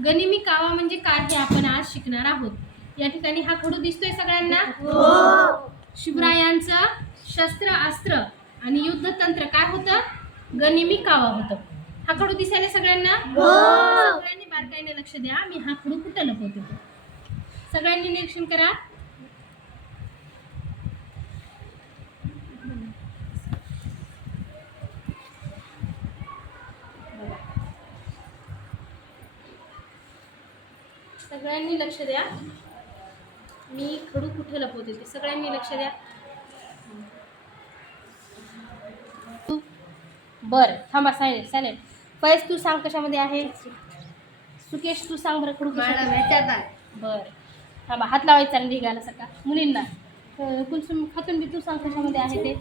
गनिमी कावा म्हणजे काय हे आपण आज शिकणार आहोत. या ठिकाणी हा खडू दिसतोय सगळ्यांना. शिवरायांचं शस्त्र अस्त्र आणि युद्ध तंत्र काय होतं? गनिमी कावा होतं. हा खडू दिसायला सगळ्यांना. सगळ्यांनी बारकाईने लक्ष द्या. मी हा खडू कुठे लपवते ते सगळ्यांनी निरीक्षण करा. सगळ्यांनी लक्ष द्या. मी खडू कुठे लपवते ते सगळ्यांनी लक्ष द्या. बर थांबा. सायलेंट. फैज तू सांग कशामध्ये आहे. सुकेश तू सांग बरं खडू बर थांबा. हात लावायचा आणि निघायला सका मुलींना. कुलसुम खातून बी तू सांग कशामध्ये आहे ते.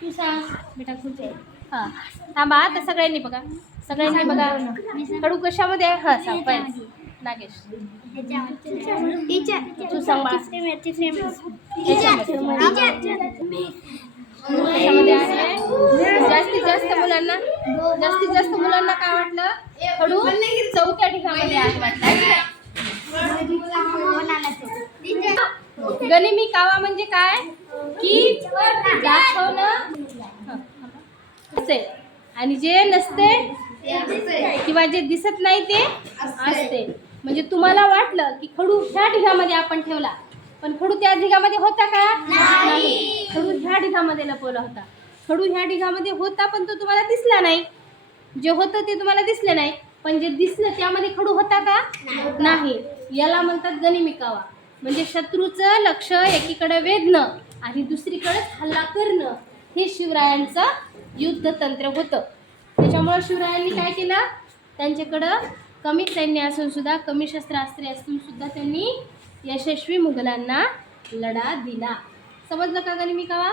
तू सांग बेटा खुर्ची. हां थांबा. आता सगळ्यांनी बघा. खडू कशामध्ये आहे. हां सांग. फैज नागेश तू सांग बा. कशामध्ये आहे. जास्तीत जास्त मुलांना काय वाटलं. खडू चौथ्या ठिकाणामध्ये आहे वाटलं. गनिमी कावा म्हणजे काय की दाखवणं असे आणि जे नसते किंवा जे दिसत नाही ते असते. म्हणजे तुम्हाला वाटलं की खडू ह्या ढिगामध्ये आपण ठेवला पण खडू त्या ढिगामध्ये होता का नाही. खडू ह्या ढिगामध्ये लपवला होता. खडू ह्या ढिगामध्ये होता पण तो तुम्हाला दिसला नाही. जे होतं ते तुम्हाला दिसलं नाही पण जे दिसलं त्यामध्ये खडू होता का नाही. याला म्हणतात गनिमी कावा. म्हणजे शत्रूचं लक्ष एकीकडे वेधणं आणि दुसरीकडे हल्ला करणं हे शिवरायांचं युद्धतंत्र होतं. त्याच्यामुळे शिवरायांनी काय केलं. त्यांच्याकडं कमी सैन्य असून सुद्धा कमी शस्त्रास्त्रे असून सुद्धा त्यांनी यशस्वी मुघलांना लढा दिला. समजलं का गनिमी कावा.